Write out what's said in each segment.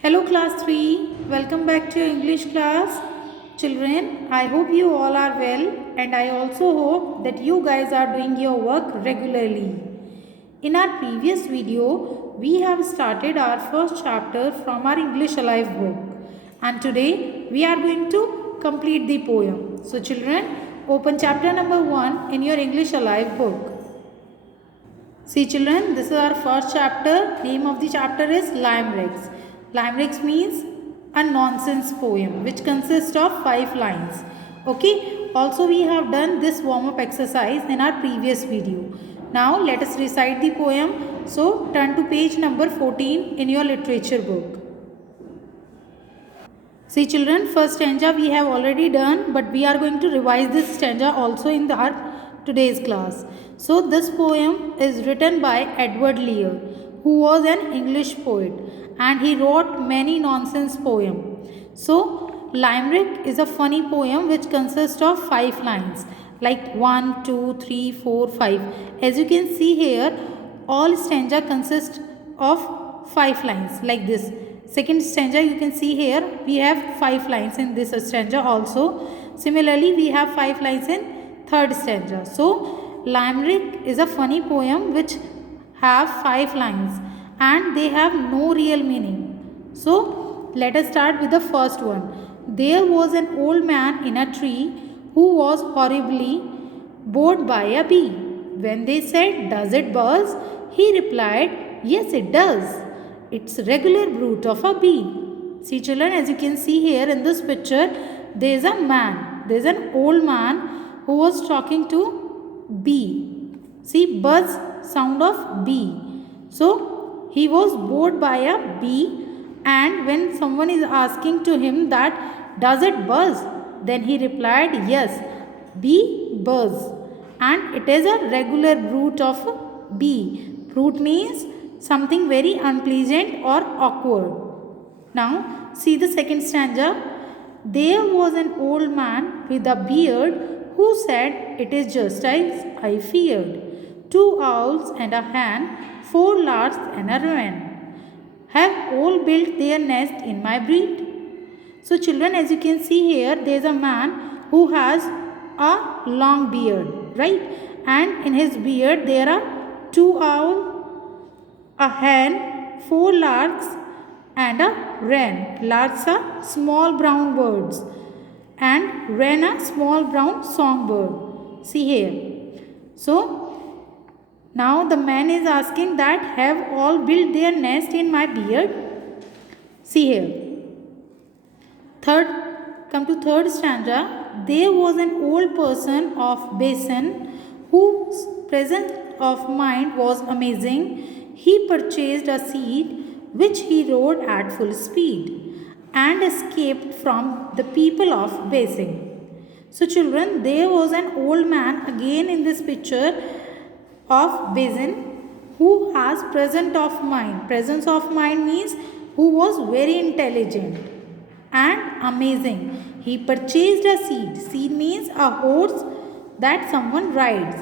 Hello class 3, welcome back to your English class. Children, I hope you all are well and I also hope that you guys are doing your work regularly. In our previous video, we have started our first chapter from our English Alive book and today we are going to complete the poem. So children, open chapter number 1 in your English Alive book. See children, this is our first chapter. Name of the chapter is Limericks. Limericks means a nonsense poem which consists of 5 lines. Okay. Also we have done this warm up exercise in our previous video. Now let us recite the poem. So turn to page number 14 in your literature book. See children, first stanza we have already done, but we are going to revise this stanza also in our today's class. So this poem is written by Edward Lear, who was an English poet and he wrote many nonsense poems. So Limerick is a funny poem which consists of 5 lines like 1, 2, 3, 4, 5. As you can see here, all stanza consist of 5 lines like this. Second stanza you can see here we have 5 lines in this stanza also. Similarly we have 5 lines in third stanza. So Limerick is a funny poem which have 5 lines and they have no real meaning. So let us start with the first one. There was an old man in a tree who was horribly bored by a bee. When they said, "Does it buzz?" he replied, "Yes, it does. It's regular brute of a bee." See children, as you can see here in this picture, there is a man. There is an old man who was talking to bee. See, buzz sound of bee. So he was bored by a bee, and when someone is asking to him that, "Does it buzz?" then he replied, "Yes, bee buzz." And it is a regular brute of bee. Brute means something very unpleasant or awkward. Now see the second stanza. There was an old man with a beard who said, "It is just as I feared. 2 owls and a hen, 4 larks and a wren have all built their nest in my breed." So children, as you can see here, there is a man who has a long beard, right? And in his beard there are 2 owls, a hen, 4 larks and a wren. Larks are small brown birds and wren a small brown songbird. See here. So now the man is asking that, have all built their nest in my beard? See here. Come to third stanza. There was an old person of Basin whose presence of mind was amazing. He purchased a seat which he rode at full speed and escaped from the people of Basin. So children, there was an old man again in this picture of Basin who has presence of mind. Presence of mind means who was very intelligent and amazing. He purchased a seat. Seat means a horse that someone rides,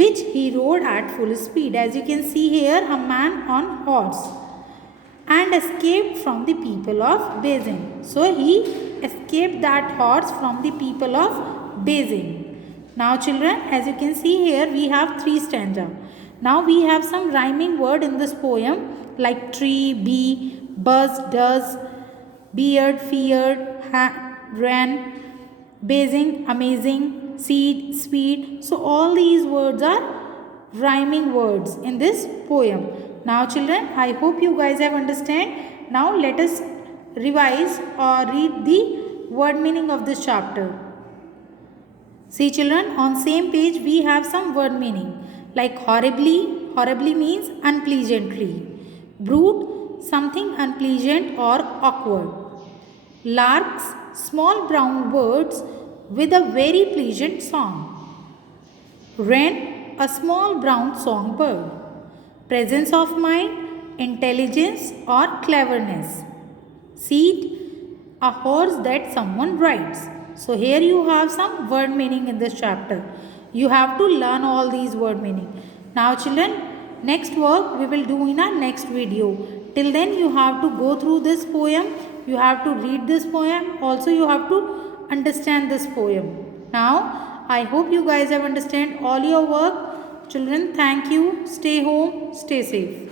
which he rode at full speed. As you can see here, a man on horse, and escaped from the people of Basin. So he escaped that horse from the people of Basin. Now children, as you can see here, we have 3 stanza. Now we have some rhyming word in this poem like tree, bee, buzz, does, beard, feared, ran, basing, amazing, seed, speed. So all these words are rhyming words in this poem. Now children, I hope you guys have understand. Now let us revise or read the word meaning of this chapter. See children, on same page we have some word meaning like horribly. Horribly means unpleasantly. Brute, something unpleasant or awkward. Larks, small brown birds with a very pleasant song. Wren, a small brown songbird. Presence of mind, intelligence or cleverness. Seat, a horse that someone rides. So here you have some word meaning in this chapter. You have to learn all these word meaning. Now children, next work we will do in our next video. Till then you have to go through this poem, you have to read this poem, also you have to understand this poem. Now I hope you guys have understand all your work. Children, thank you. Stay home, stay safe.